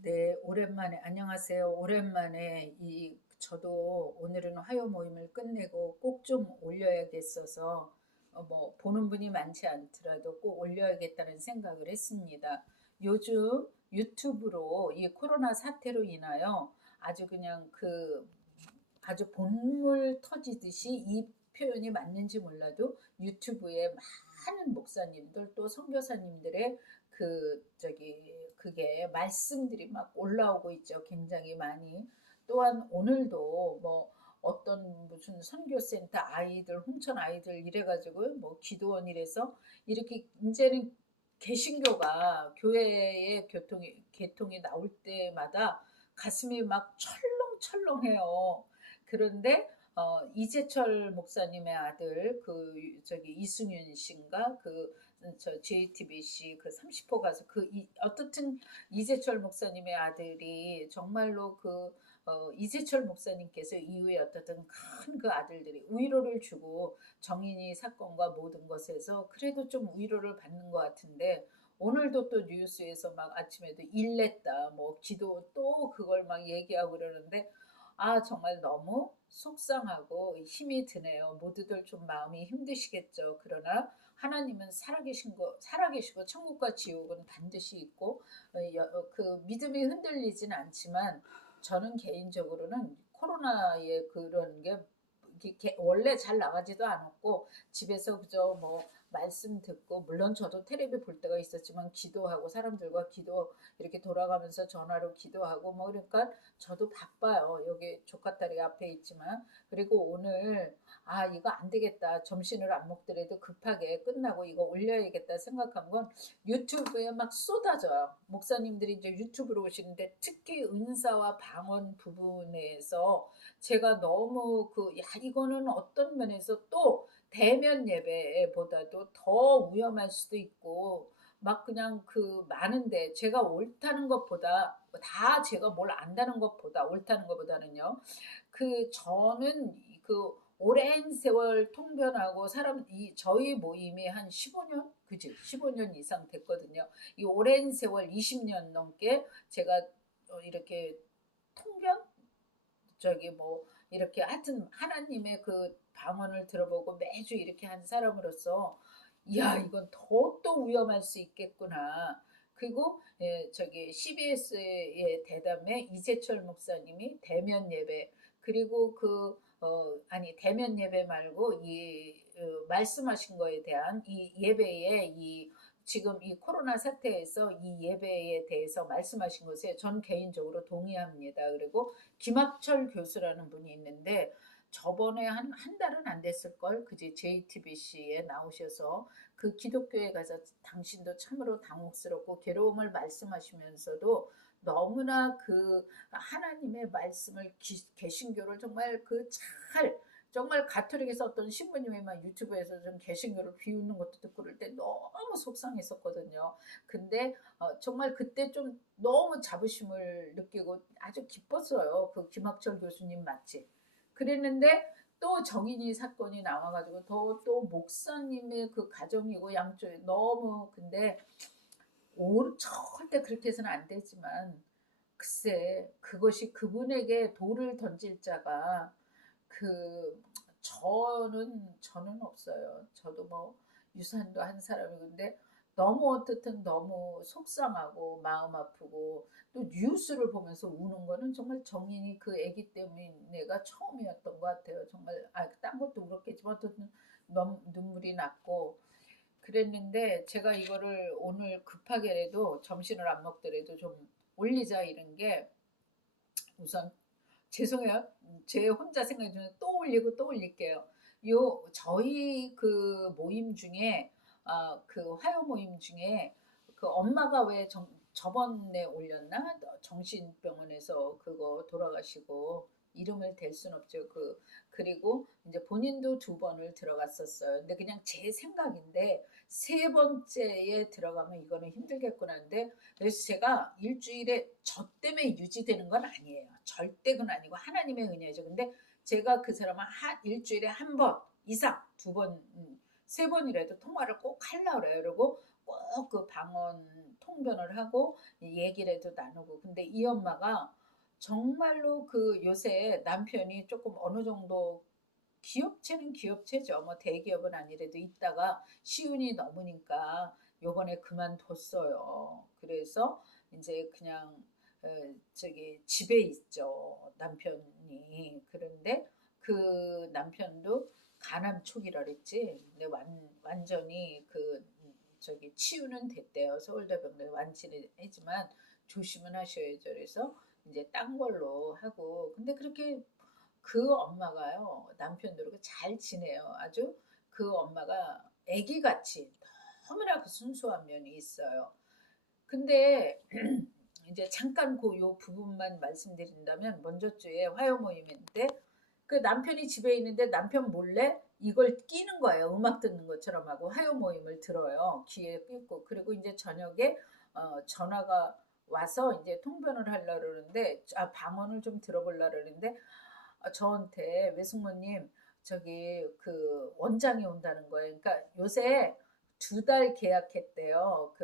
네, 오랜만에, 안녕하세요. 오랜만에 저도 오늘은 화요 모임을 끝내고 꼭 좀 올려야겠어서, 뭐, 보는 분이 많지 않더라도 꼭 올려야겠다는 생각을 했습니다. 요즘 유튜브로 이 코로나 사태로 인하여 아주 그냥 아주 본물 터지듯이 이 표현이 맞는지 몰라도 유튜브에 많은 목사님들 또 선교사님들의 그게 말씀들이 막 올라오고 있죠. 굉장히 많이. 또한 오늘도 뭐 어떤 무슨 선교센터 아이들 홍천 아이들 이래가지고 뭐 기도원 이래서 이렇게 이제는 개신교가 교회의 개통이 나올 때마다 가슴이 막 철렁철렁해요. 그런데 이재철 목사님의 아들 이승윤 씨인가 저 JTBC 그 30호 가서 어떻든 이재철 목사님의 아들이 정말로 이재철 목사님께서 이후에 어떻든 큰 그 아들들이 위로를 주고 정인이 사건과 모든 것에서 그래도 좀 위로를 받는 것 같은데 오늘도 또 뉴스에서 막 아침에도 일냈다 뭐 기도 또 그걸 막 얘기하고 그러는데 정말 너무 속상하고 힘이 드네요. 모두들 좀 마음이 힘드시겠죠. 그러나 하나님은 살아계시고 천국과 지옥은 반드시 있고 그 믿음이 흔들리진 않지만 저는 개인적으로는 코로나의 그런 게 원래 잘 나가지도 않았고 집에서 그저 뭐 말씀 듣고 물론 저도 테레비 볼 때가 있었지만 기도하고 사람들과 기도 이렇게 돌아가면서 전화로 기도하고 뭐 그러니까 저도 바빠요. 여기 조카딸이 앞에 있지만 그리고 오늘 이거 안 되겠다. 점심을 안 먹더라도 급하게 끝나고 이거 올려야겠다 생각한 건 유튜브에 막 쏟아져요. 목사님들이 이제 유튜브로 오시는데 특히 은사와 방언 부분에서 제가 너무 이거는 어떤 면에서 또 대면 예배보다도 더 위험할 수도 있고 막 그냥 많은데 제가 옳다는 것보다 다 제가 뭘 안다는 것보다 옳다는 것보다는요. 저는 오랜 세월 통변하고 저희 모임이 한 15년? 그지? 15년 이상 됐거든요. 이 오랜 세월 20년 넘게 제가 이렇게 통변? 뭐 이렇게 하여튼 하나님의 그 방언을 들어보고 매주 이렇게 한 사람으로서 야 이건 더 또 위험할 수 있겠구나. 그리고 CBS의 대담에 이재철 목사님이 대면 예배 그리고 아니 대면 예배 말고 말씀하신 거에 대한 이 예배의 지금 이 코로나 사태에서 이 예배에 대해서 말씀하신 것에 전 개인적으로 동의합니다. 그리고 김학철 교수라는 분이 있는데 저번에 한 달은 안 됐을걸 그지 JTBC에 나오셔서 그 기독교에 가서 당신도 참으로 당혹스럽고 괴로움을 말씀하시면서도 너무나 하나님의 말씀을 개신교를 정말 정말 가톨릭에서 어떤 신부님이 막 유튜브에서 좀 개신교를 비웃는 것도 듣고 그럴 때 너무 속상했었거든요. 근데 정말 그때 좀 너무 자부심을 느끼고 아주 기뻤어요. 그 김학철 교수님 맞지? 그랬는데 또 정인이 사건이 나와가지고 또 목사님의 그 가정이고 양쪽에 너무 근데 절대 그렇게 해서는 안 되지만 글쎄 그것이 그분에게 돌을 던질 자가 그 저는 없어요. 저도 뭐 유산도 한 사람이근데 너무 어떻든 너무 속상하고 마음 아프고 또 뉴스를 보면서 우는 거는 정말 정인이 그 아기 때문에 내가 처음이었던 것 같아요. 정말 딴 것도 울었겠지만 어쨌든 너무 눈물이 났고 그랬는데 제가 이거를 오늘 급하게라도 점심을 안 먹더라도 좀 올리자 이런 게 우선 죄송해요. 제 혼자 생각 중에 또 올리고 또 올릴게요. 저희 모임 중에 화요 모임 중에 엄마가 왜 저번에 올렸나 정신병원에서 그거 돌아가시고 이름을 댈 순 없죠. 그리고 이제 본인도 2번을 들어갔었어요. 근데 그냥 제 생각인데 세 번째에 들어가면 이거는 힘들겠구나 하는데 그래서 제가 일주일에 저 때문에 유지되는 건 아니에요. 절대 그건 아니고 하나님의 은혜죠. 근데 제가 그 사람은 일주일에 한 번 이상 2번, 3번이라도 통화를 꼭 하려고 그래요. 그리고 꼭 그 방언 통변을 하고 얘기라도 나누고. 근데 이 엄마가 정말로 그 요새 남편이 조금 어느 정도 기업체는 기업체죠. 뭐 대기업은 아니래도 있다가 시운이 넘으니까 요번에 그만뒀어요. 그래서 인제 그냥 저기 집에 있죠, 남편이. 그런데 그 남편도 간암초기라 그랬지. 근데 완전히 그 저기 치유는 됐대요. 서울대병원에 완치는 했지만 조심은 하셔야죠. 그래서 인제 딴 걸로 하고. 근데 그렇게 그 엄마가요, 남편들하고 잘 지내요. 아주 그 엄마가 아기같이 너무나 그 순수한 면이 있어요. 근데 이제 잠깐 요 부분만 말씀드린다면, 먼저 주에 화요 모임인데 그 남편이 집에 있는데 남편 몰래 이걸 끼는 거예요. 음악 듣는 것처럼 하고 화요 모임을 들어요. 귀에 꽂고. 그리고 이제 저녁에 전화가 와서 이제 통변을 하려 그러는데, 방언을 좀 들어보려 그러는데, 저한테 "외숙모님, 저기 그 원장이 온다는 거예요." 그러니까 요새 2달 계약했대요.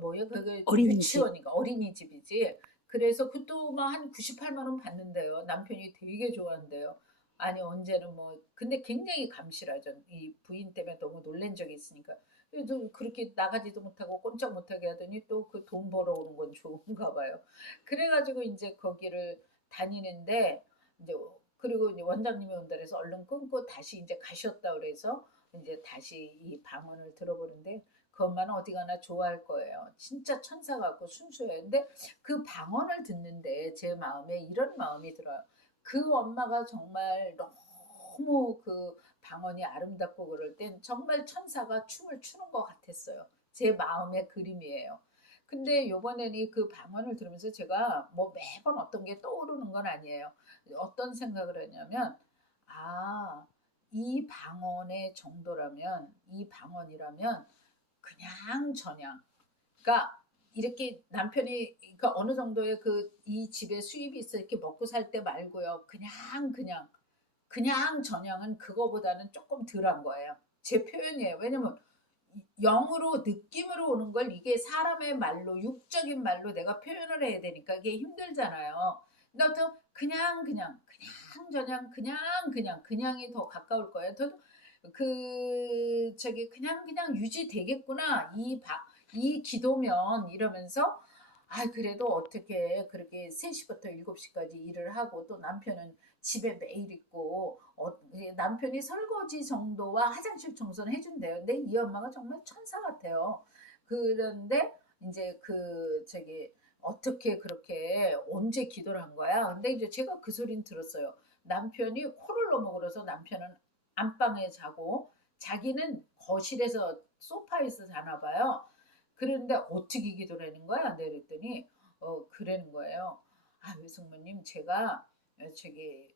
뭐예요? 그게 어린이집. 유치원인가 어린이집이지. 그래서 그것도 막 한 98만 원 받는데요. 남편이 되게 좋아한대요. 아니 언제는 뭐, 근데 굉장히 감실하죠. 이 부인 때문에 너무 놀란 적이 있으니까. 그래도 그렇게 나가지도 못하고 꼼짝 못하게 하더니 또 그 돈 벌어오는 건 좋은가 봐요. 그래 가지고 인제 거기를 다니는데, 인제 그리고 이제 원장님이 온다 그래서 얼른 끊고 다시 인제 가셨다 그래서 인제 다시 이 방언을 들어보는데, 그 엄마는 어디 가나 좋아할 거예요. 진짜 천사 같고 순수해요. 근데 그 방언을 듣는데 제 마음에 이런 마음이 들어요. 그 엄마가 정말 너무 그 방언이 아름답고 그럴 땐 정말 천사가 춤을 추는 것 같았어요. 제 마음의 그림이에요. 근데 요번에는 그 방언을 들으면서 제가 뭐 매번 어떤 게 떠오르는 건 아니에요. 어떤 생각을 하냐면, '아, 이 방언의 정도라면, 이 방언이라면 그냥 저냥, 그러니까 이렇게 남편이, 그러니까 어느 정도의 이 집에 수입이 있어 이렇게 먹고 살 때 말고요. 그냥 저냥은 그거보다는 조금 덜한 거예요. 제 표현이에요. 왜냐면 영으로 느낌으로 오는 걸 이게 사람의 말로 육적인 말로 내가 표현을 해야 되니까 이게 힘들잖아요. 근데 어떤 그냥이 더 가까울 거예요. 저도 저기 '그냥 유지되겠구나. 이 기도면.' 이러면서, 그래도 어떻게 그렇게 3 시부터 7 시까지 일을 하고 또 남편은 집에 매일 있고, 이제 남편이 설거지 정도와 화장실 청소는 해 준대요. 근데 이 엄마가 정말 천사 같아요. 그런데 인제 저기 "어떻게 그렇게 언제 기도를 한 거야?" 근데 이제 제가 그 소리는 들었어요. 남편이 코를 너무 골아서 남편은 안방에 자고 자기는 거실에서 소파에서 자나 봐요. 그런데 "어떻게 기도를 하는 거야?" 네 그랬더니 그러는 거예요. "아 외숙모님, 제가 저기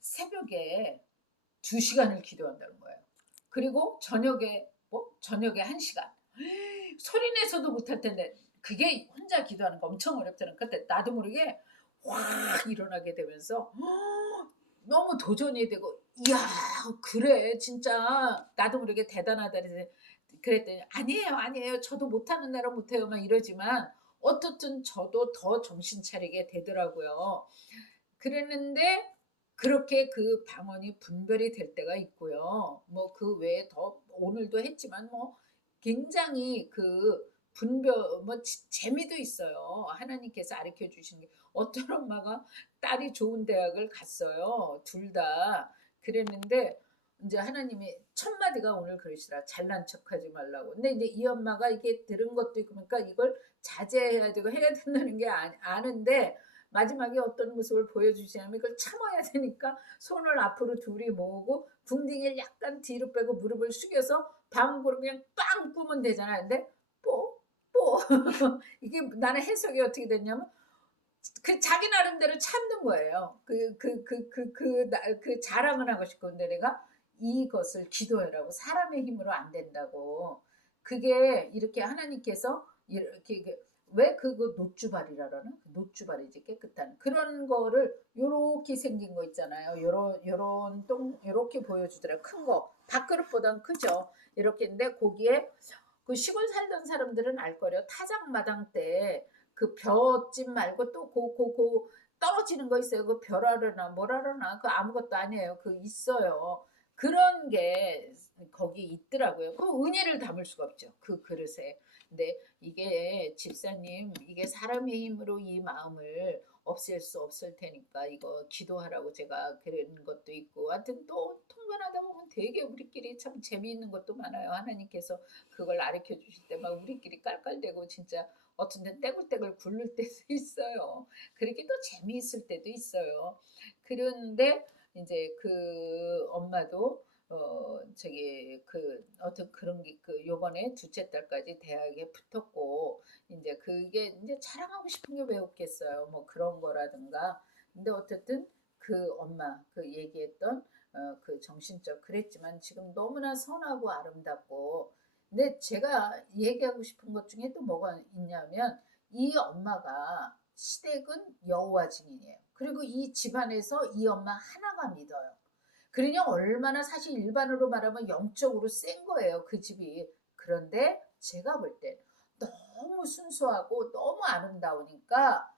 새벽에 2 시간을 기도한다는 거예요. 그리고 저녁에 1 시간." 소리 내서도 못할 텐데 그게 혼자 기도하는 거 엄청 어렵잖아요. 그때 나도 모르게 확 일어나게 되면서 너무 도전이 되고, '이야, 그래 진짜 나도 모르게 대단하다.' 그랬더니 "아니에요, 아니에요. 저도 못하는 날은 못해요." 막 이러지만 어떻든 저도 더 정신 차리게 되더라고요. 그랬는데 그렇게 그 방언이 분별이 될 때가 있고요. 뭐 그 외에 더 오늘도 했지만 뭐 굉장히 그 분별, 뭐 재미도 있어요. 하나님께서 가르쳐 주시는 게. 어떤 엄마가 딸이 좋은 대학을 갔어요, 둘 다. 그랬는데 인제 하나님이 첫 마디가 오늘 그러시더라. 잘난 척하지 말라고. 근데 인제 이 엄마가 이게 들은 것도 있고 그러니까 이걸 자제해야 되고 해야 된다는 게 아는데, 마지막에 어떤 모습을 보여주시냐면 이걸 참아야 되니까 손을 앞으로 둘이 모으고 궁둥이를 약간 뒤로 빼고 무릎을 숙여서 방구를 그냥 빵 뿌면 되잖아요. 근데 뽀, 뽀. 이게 나는 해석이 어떻게 됐냐면 자기 나름대로 참는 거예요. 자랑을 하고 싶고. 근데 내가 이것을 기도해라고, 사람의 힘으로 안 된다고. 그게 이렇게 하나님께서 이렇게 왜 그거 노주발이라 그러나? 노주발이지, 깨끗한. 그런 거를 요렇게 생긴 거 있잖아요. 요런 똥 요렇게 보여주더라고요, 큰 거. 밥그릇보단 크죠. 이렇게인데 거기에 그 시골 살던 사람들은 알 거래요. 타작마당 때 그 볏짚 말고 또 떨어지는 거 있어요. 그 벼라르나 뭐라르나 그 아무것도 아니에요. 그 있어요. 그런 게 거기 있더라고요. 그 은혜를 담을 수가 없죠. 그 그릇에. 근데 이게 집사님 이게 사람의 힘으로 이 마음을 없앨 수 없을 테니까 이거 기도하라고 제가 그런 것도 있고 하여튼 또 통관하다 보면 되게 우리끼리 참 재미있는 것도 많아요. 하나님께서 그걸 가르쳐 주실 때 막 우리끼리 깔깔대고 진짜 어떤 때 떼굴떼굴 굴를 때도 있어요. 그렇게 또 재미있을 때도 있어요. 그런데 이제 그 엄마도 저기 그 어떤 그런 게 그 요번에 둘째 딸까지 대학에 붙었고 이제 그게 이제 자랑하고 싶은 게 왜 없겠어요. 뭐 그런 거라든가. 근데 어쨌든 그 엄마 그 얘기했던 그 정신적 그랬지만 지금 너무나 선하고 아름답고 근데 제가 얘기하고 싶은 것 중에 또 뭐가 있냐면 이 엄마가 시댁은 여호와 증인이에요. 그리고 이 집안에서 이 엄마 하나가 믿어요. 그러니 얼마나 사실 일반으로 말하면 영적으로 센 거예요. 그 집이. 그런데 제가 볼 때 너무 순수하고 너무 아름다우니까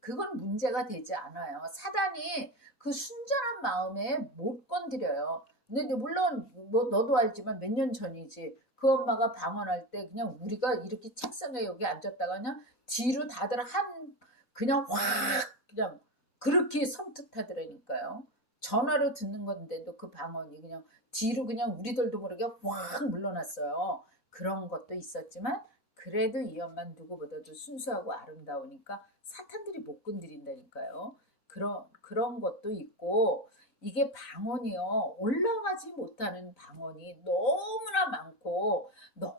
그건 문제가 되지 않아요. 사단이 그 순전한 마음에 못 건드려요. 근데 물론 뭐 너도 알지만 몇 년 전이지. 그 엄마가 방언할 때 그냥 우리가 이렇게 책상에 여기 앉았다가 그냥 뒤로 다들 그냥 확 그냥 그렇게 섬뜩하더라니까요. 전화로 듣는 건데도 그 방언이 그냥 뒤로 그냥 우리들도 모르게 확 물러났어요. 그런 것도 있었지만 그래도 이 엄마는 누구보다도 순수하고 아름다우니까 사탄들이 못 건드린다니까요. 그런 것도 있고 이게 방언이요. 올라가지 못하는 방언이 너무나 많고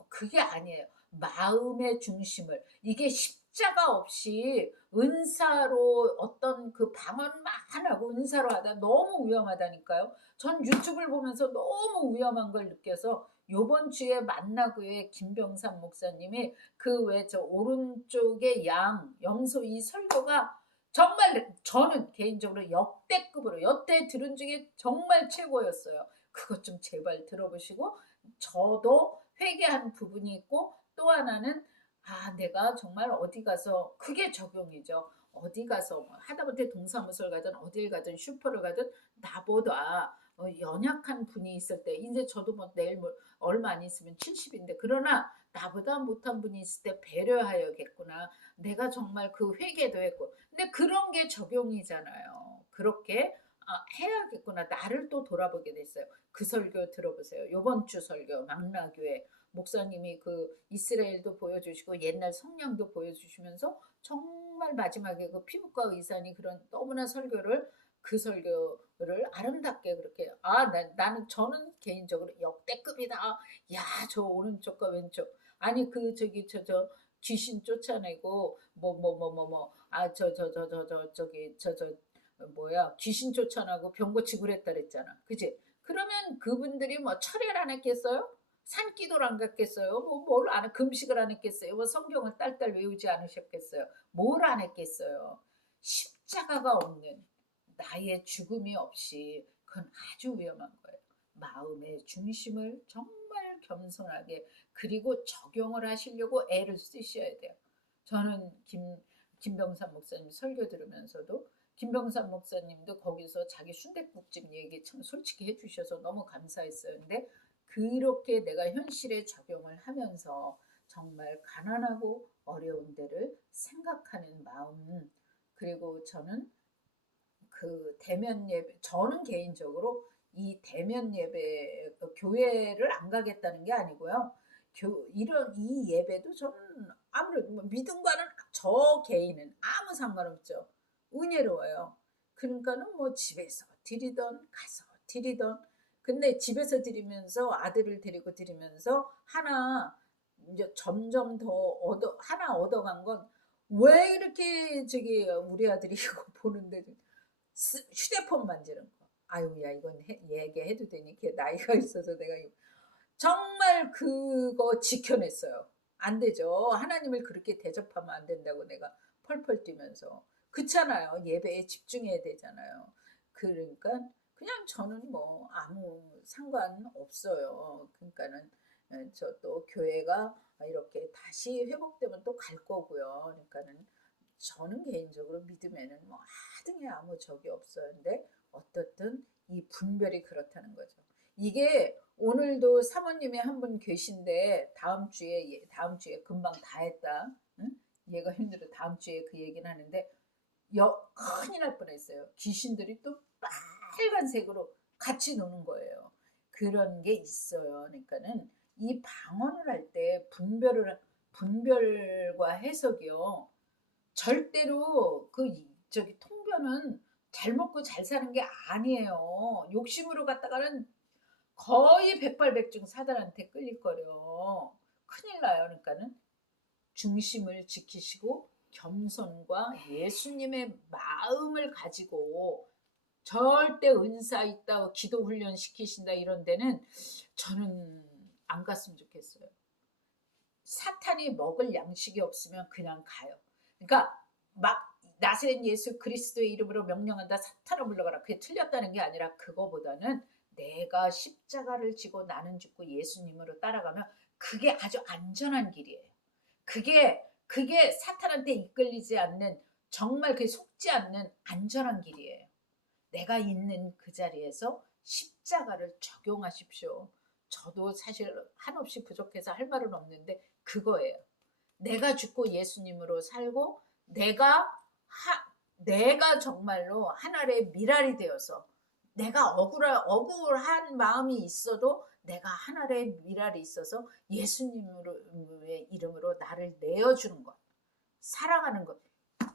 그게 아니에요. 마음의 중심을 이게 십자가 없이 은사로 어떤 그 방언만 하고 은사로 하다 너무 위험하다니까요. 전 유튜브를 보면서 너무 위험한 걸 느껴서 요번 주에 만나구의 김병삼 목사님이 그 왜 저 오른쪽에 염소 이 설교가 정말 저는 개인적으로 역대급으로 여태 들은 중에 정말 최고였어요. 그것 좀 제발 들어보시고 저도 회개한 부분이 있고 또 하나는 내가 정말 어디 가서 그게 적용이죠. 어디 가서 뭐 하다못해 동사무소를 가든 어딜 가든 슈퍼를 가든 나보다 연약한 분이 있을 때 이제 저도 뭐 내일 뭐 얼마 안 있으면 70인데 그러나 나보다 못한 분이 있을 때 배려하여겠구나. 내가 정말 그 회개도 했고 근데 그런 게 적용이잖아요. 그렇게 해야겠구나. 나를 또 돌아보게 됐어요. 그 설교 들어보세요. 요번 주 설교 망라교회 목사님이 그 이스라엘도 보여주시고 옛날 성령도 보여주시면서 정말 마지막에 그 피부과 의사니 그런 너무나 설교를 그 설교를 아름답게 그렇게 나는 저는 개인적으로 역대급이다. 야, 저 오른쪽과 왼쪽 아니 그 저기 저 귀신 쫓아내고 저기 뭐야 귀신 쫓아나고 병 고치고 그랬다 그랬잖아. 그지? 그러면 그분들이 뭐 철회를 안 했겠어요? 산기도를 안 갔겠어요? 뭘 안, 금식을 안 했겠어요? 뭐 성경을 딸딸 외우지 않으셨겠어요? 뭘 안 했겠어요? 십자가가 없는 나의 죽음이 없이 그건 아주 위험한 거예요. 마음의 중심을 정말 겸손하게 그리고 적용을 하시려고 애를 쓰셔야 돼요. 저는 김병삼 목사님 설교 들으면서도 김병삼 목사님도 거기서 자기 순댓국집 얘기 참 솔직히 해주셔서 너무 감사했어요. 근데 그렇게 내가 현실에 적용을 하면서 정말 가난하고 어려운 데를 생각하는 마음 그리고 저는 그 대면 예배 저는 개인적으로 이 대면 예배 교회를 안 가겠다는 게 아니고요. 이런 이 예배도 저는 아무래도 뭐 믿음과는 저 개인은 아무 상관없죠. 은혜로워요. 그러니까는 뭐 집에서 드리던 가서 드리던 근데 집에서 드리면서 아들을 데리고 드리면서 하나 이제 점점 더 하나 얻어간 건 왜 이렇게 저기 우리 아들이 이거 보는데 휴대폰 만지는 거. 아유, 야, 이건 얘기해도 되니? 걔 나이가 있어서 내가 정말 그거 지켜냈어요. 안 되죠. 하나님을 그렇게 대접하면 안 된다고 내가 펄펄 뛰면서. 그렇잖아요. 예배에 집중해야 되잖아요. 그러니까 그냥 저는 뭐 아무 상관없어요. 그러니까는 저 또 교회가 이렇게 다시 회복되면 또 갈 거고요. 그러니까는 저는 개인적으로 믿음에는 뭐 하등에 아무 적이 없어요. 근데 어떻든 이 분별이 그렇다는 거죠. 이게 오늘도 사모님이 한 분 계신데 다음 주에 금방 다 했다. 응? 얘가 힘들어 다음 주에 그 얘기는 하는데 큰일 날 뻔했어요. 귀신들이 또 빨간색으로 같이 노는 거예요. 그런 게 있어요. 그러니까는 이 방언을 할 때 분별과 해석이요. 절대로 저기 통변은 잘 먹고 잘 사는 게 아니에요. 욕심으로 갔다가는 거의 백발백중 사단한테 끌릴 거려. 큰일 나요. 그러니까는 중심을 지키시고 겸손과 예수님의 마음을 가지고 절대 은사 있다, 기도 훈련 시키신다 이런 데는 저는 안 갔으면 좋겠어요. 사탄이 먹을 양식이 없으면 그냥 가요. 그러니까 막 나세린 예수 그리스도의 이름으로 명령한다, 사탄아 물러가라. 그게 틀렸다는 게 아니라 그거보다는 내가 십자가를 지고 나는 죽고 예수님으로 따라가면 그게 아주 안전한 길이에요. 그게 사탄한테 이끌리지 않는, 정말 그 속지 않는 안전한 길이에요. 내가 있는 그 자리에서 십자가를 적용하십시오. 저도 사실 한없이 부족해서 할 말은 없는데 그거예요. 내가 죽고 예수님으로 살고 내가 정말로 하나의 미랄이 되어서, 내가 억울한 마음이 있어도 내가 하나의 미랄이 있어서 예수님의 이름으로 나를 내어주는 것, 사랑하는 것,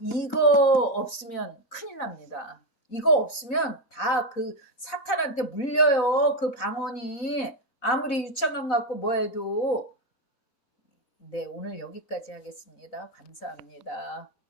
이거 없으면 큰일 납니다. 이거 없으면 다 그 사탄한테 물려요. 그 방언이 아무리 유창한 것 같고 뭐 해도. 네, 오늘 여기까지 하겠습니다. 감사합니다.